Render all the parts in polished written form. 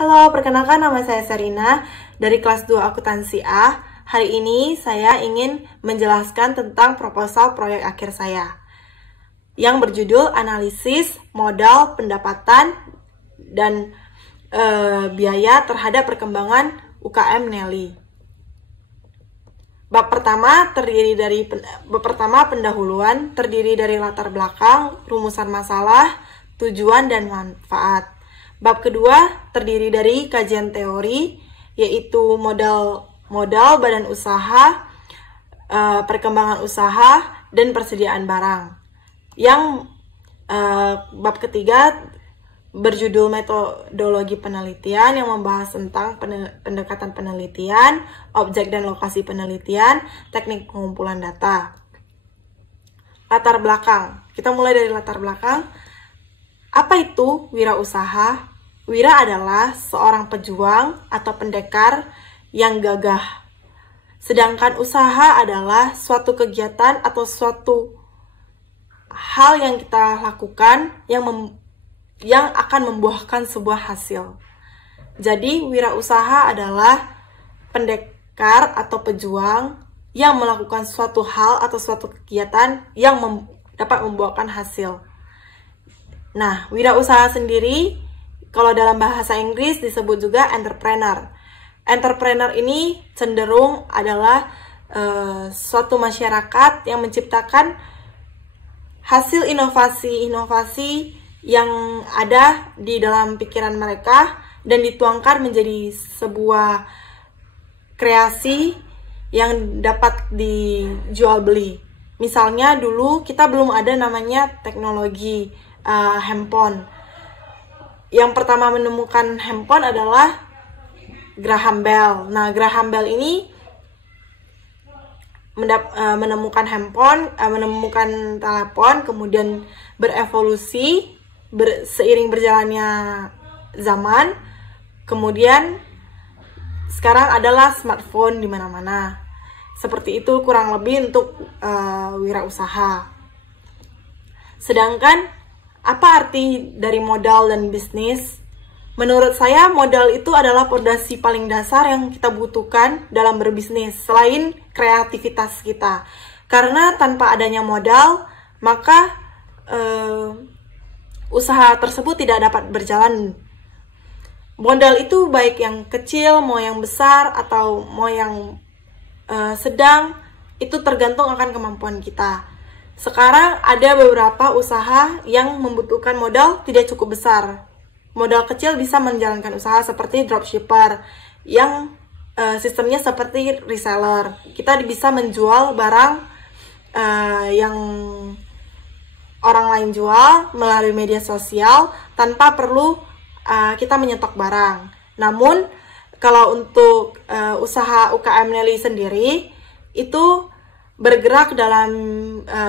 Halo, perkenalkan nama saya Serina dari kelas 2 Akuntansi A. Hari ini saya ingin menjelaskan tentang proposal proyek akhir saya yang berjudul Analisis Modal Pendapatan dan Biaya terhadap Perkembangan UKM Nelly. Bab pertama pendahuluan terdiri dari latar belakang, rumusan masalah, tujuan dan manfaat. Bab kedua terdiri dari kajian teori, yaitu modal badan usaha, perkembangan usaha, dan persediaan barang. Bab ketiga berjudul metodologi penelitian yang membahas tentang pendekatan penelitian, objek dan lokasi penelitian, teknik pengumpulan data. Latar belakang. Kita mulai dari latar belakang. Apa itu wirausaha? Wira adalah seorang pejuang atau pendekar yang gagah. Sedangkan usaha adalah suatu kegiatan atau suatu hal yang kita lakukan yang akan membuahkan sebuah hasil. Jadi, wirausaha adalah pendekar atau pejuang yang melakukan suatu hal atau suatu kegiatan yang dapat membuahkan hasil. Nah, wirausaha sendiri kalau dalam bahasa Inggris disebut juga entrepreneur. Entrepreneur ini cenderung adalah suatu masyarakat yang menciptakan hasil inovasi-inovasi yang ada di dalam pikiran mereka dan dituangkan menjadi sebuah kreasi yang dapat dijual beli. Misalnya dulu kita belum ada namanya teknologi handphone. Yang pertama menemukan handphone adalah Graham Bell. Nah, Graham Bell ini menemukan handphone, menemukan telepon, kemudian berevolusi seiring berjalannya zaman. Kemudian sekarang adalah smartphone di mana-mana. Seperti itu kurang lebih untuk wirausaha. Sedangkan apa arti dari modal dan bisnis? Menurut saya, modal itu adalah fondasi paling dasar yang kita butuhkan dalam berbisnis, selain kreativitas kita. Karena tanpa adanya modal, maka usaha tersebut tidak dapat berjalan. Modal itu baik yang kecil, mau yang besar, atau mau yang sedang, itu tergantung akan kemampuan kita. Sekarang ada beberapa usaha yang membutuhkan modal tidak cukup besar. Modal kecil bisa menjalankan usaha seperti dropshipper yang sistemnya seperti reseller. Kita bisa menjual barang yang orang lain jual melalui media sosial tanpa perlu kita menyetok barang. Namun kalau untuk usaha UKM Nelly sendiri itu bergerak dalam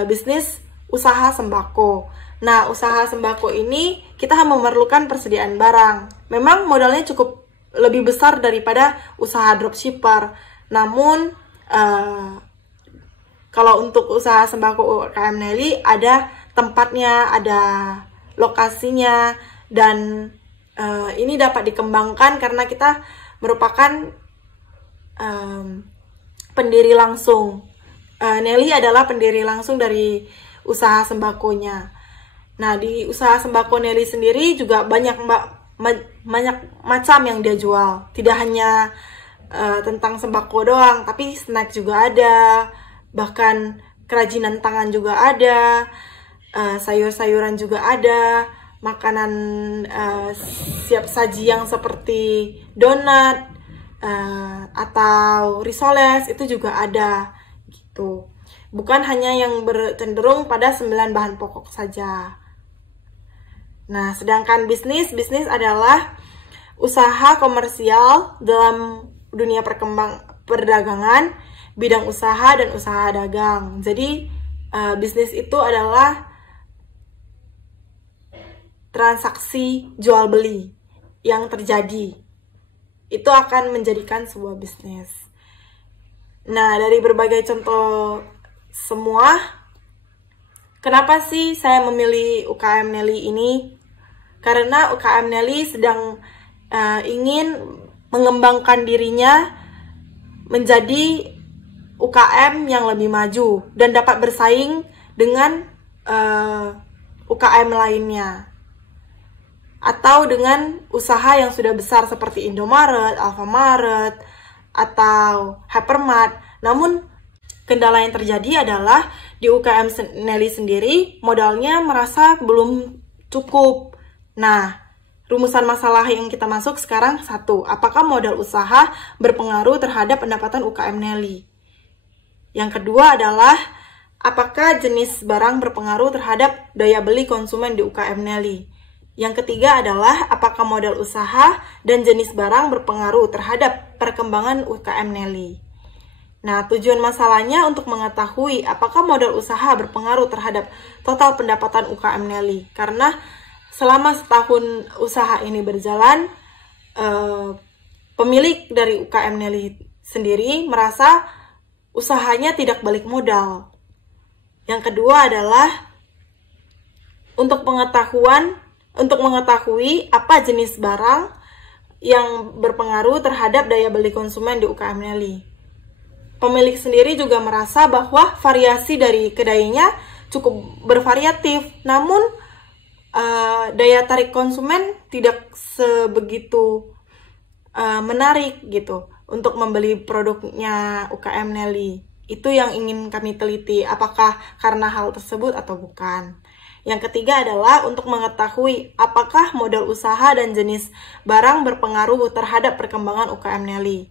bisnis usaha sembako. Nah, usaha sembako ini kita memerlukan persediaan barang. Memang modalnya cukup lebih besar daripada usaha dropshipper. Namun, kalau untuk usaha sembako UKM Nelly ada tempatnya, ada lokasinya, dan ini dapat dikembangkan karena kita merupakan pendiri langsung. Nelly adalah pendiri langsung dari usaha sembakonya. Nah, di usaha sembako Nelly sendiri juga banyak macam yang dia jual. Tidak hanya tentang sembako doang, tapi snack juga ada, bahkan kerajinan tangan juga ada, sayur-sayuran juga ada, makanan siap saji yang seperti donat atau risoles itu juga ada. Gitu. Bukan hanya yang cenderung pada 9 bahan pokok saja. Nah, sedangkan bisnis adalah usaha komersial dalam dunia perdagangan, bidang usaha dan usaha dagang. Jadi, bisnis itu adalah transaksi jual beli yang terjadi. Itu akan menjadikan sebuah bisnis. Nah, dari berbagai contoh semua, kenapa sih saya memilih UKM Nelly ini? Karena UKM Nelly sedang ingin mengembangkan dirinya menjadi UKM yang lebih maju dan dapat bersaing dengan UKM lainnya, atau dengan usaha yang sudah besar seperti Indomaret, Alfamaret, atau Hypermart. Namun kendala yang terjadi adalah di UKM Nelly sendiri modalnya merasa belum cukup. Nah, rumusan masalah yang kita masuk sekarang satu, apakah modal usaha berpengaruh terhadap pendapatan UKM Nelly? Yang kedua adalah apakah jenis barang berpengaruh terhadap daya beli konsumen di UKM Nelly? Yang ketiga adalah apakah modal usaha dan jenis barang berpengaruh terhadap perkembangan UKM Nelly? Nah, tujuan masalahnya untuk mengetahui apakah modal usaha berpengaruh terhadap total pendapatan UKM Nelly. Karena selama setahun usaha ini berjalan, pemilik dari UKM Nelly sendiri merasa usahanya tidak balik modal. Yang kedua adalah untuk mengetahui apa jenis barang yang berpengaruh terhadap daya beli konsumen di UKM Nelly. Pemilik sendiri juga merasa bahwa variasi dari kedainya cukup bervariatif, namun daya tarik konsumen tidak sebegitu menarik gitu untuk membeli produknya UKM Nelly. Itu yang ingin kami teliti, apakah karena hal tersebut atau bukan. Yang ketiga adalah untuk mengetahui apakah modal usaha dan jenis barang berpengaruh terhadap perkembangan UKM Nelly.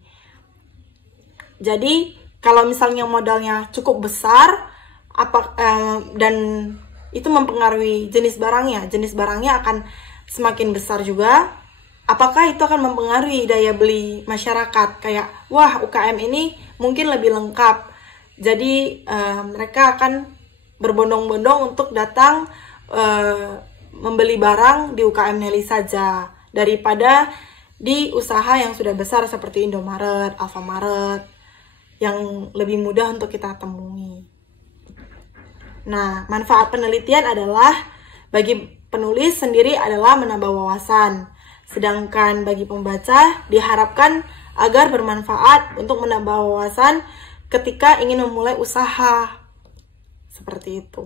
Jadi, kalau misalnya modalnya cukup besar dan itu mempengaruhi jenis barangnya akan semakin besar juga. Apakah itu akan mempengaruhi daya beli masyarakat? Kayak, wah UKM ini mungkin lebih lengkap. Jadi mereka akan berbondong-bondong untuk datang membeli barang di UKM Nelly saja, daripada di usaha yang sudah besar seperti Indomaret, Alfamaret, yang lebih mudah untuk kita temui. Nah, manfaat penelitian adalah bagi penulis sendiri adalah menambah wawasan, sedangkan bagi pembaca diharapkan agar bermanfaat untuk menambah wawasan ketika ingin memulai usaha. Seperti itu.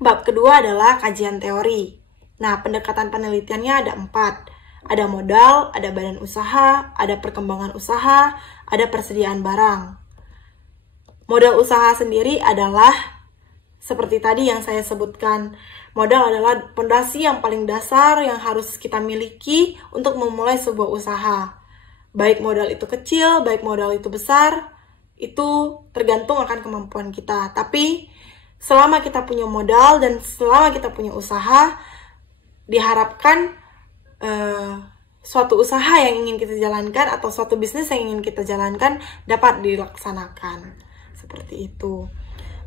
Bab kedua adalah kajian teori. Nah, pendekatan penelitiannya ada 4. Ada modal, ada badan usaha, ada perkembangan usaha, ada persediaan barang. Modal usaha sendiri adalah seperti tadi yang saya sebutkan. Modal adalah fondasi yang paling dasar yang harus kita miliki untuk memulai sebuah usaha. Baik modal itu kecil, baik modal itu besar, itu tergantung akan kemampuan kita. Tapi selama kita punya modal dan selama kita punya usaha, diharapkan suatu usaha yang ingin kita jalankan atau suatu bisnis yang ingin kita jalankan dapat dilaksanakan. Seperti itu.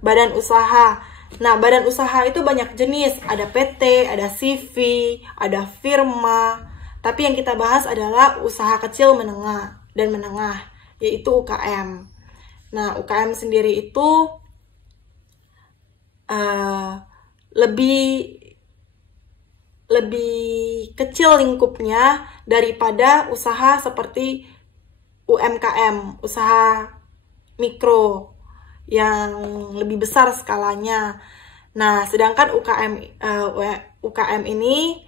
Badan usaha. Nah, badan usaha itu banyak jenis. Ada PT, ada CV, ada firma. Tapi yang kita bahas adalah usaha kecil, menengah, dan menengah, yaitu UKM. Nah, UKM sendiri itu lebih kecil lingkupnya daripada usaha seperti UMKM, usaha mikro yang lebih besar skalanya. Nah, sedangkan UKM ini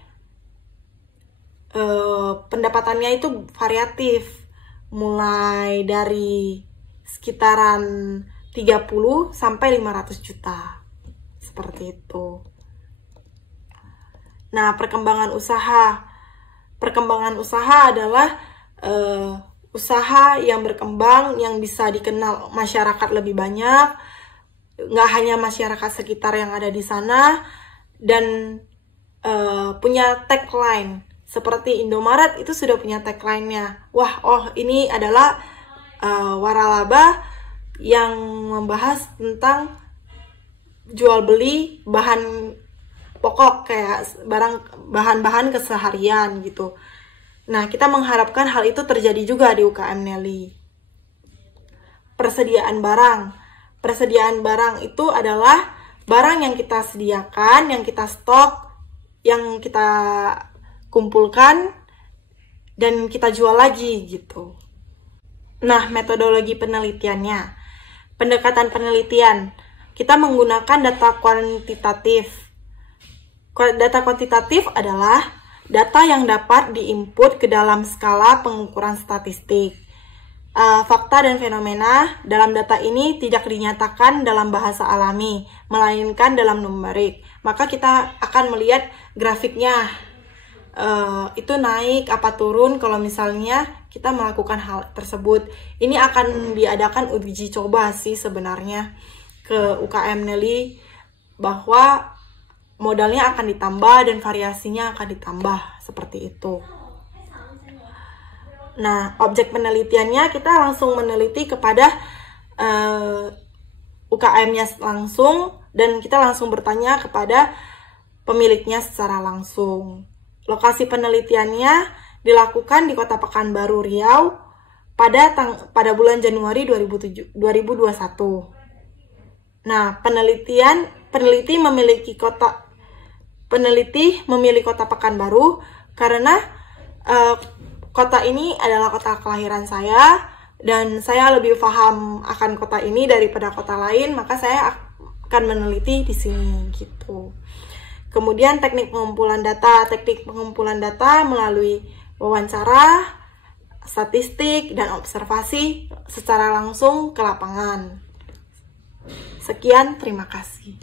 pendapatannya itu variatif, mulai dari sekitaran 30 sampai 500 juta. Seperti itu. Nah, perkembangan usaha. Perkembangan usaha adalah usaha yang berkembang, yang bisa dikenal masyarakat lebih banyak, nggak hanya masyarakat sekitar yang ada di sana, dan punya tagline. Seperti Indomaret itu sudah punya tagline-nya. Ini adalah waralaba yang membahas tentang jual beli bahan pokok kayak bahan-bahan keseharian gitu. Nah, kita mengharapkan hal itu terjadi juga di UKM Nelly. Persediaan barang. Persediaan barang itu adalah barang yang kita sediakan, yang kita stok, yang kita kumpulkan dan kita jual lagi gitu. Nah, metodologi penelitiannya. Pendekatan penelitian. Kita menggunakan data kuantitatif. Data kuantitatif adalah data yang dapat diinput ke dalam skala pengukuran statistik. Fakta dan fenomena dalam data ini tidak dinyatakan dalam bahasa alami, melainkan dalam numerik. Maka kita akan melihat grafiknya. Itu naik apa turun kalau misalnya kita melakukan hal tersebut. Ini akan diadakan uji coba sih sebenarnya ke UKM Nelly, bahwa modalnya akan ditambah dan variasinya akan ditambah seperti itu. Nah, objek penelitiannya kita langsung meneliti kepada UKM-nya langsung, dan kita langsung bertanya kepada pemiliknya secara langsung. Lokasi penelitiannya dilakukan di Kota Pekanbaru, Riau pada bulan Januari 2021. Nah, peneliti memilih Kota Pekanbaru karena kota ini adalah kota kelahiran saya, dan saya lebih paham akan kota ini daripada kota lain, maka saya akan meneliti di sini gitu. Kemudian teknik pengumpulan data. Teknik pengumpulan data melalui wawancara, statistik, dan observasi secara langsung ke lapangan. Sekian, terima kasih.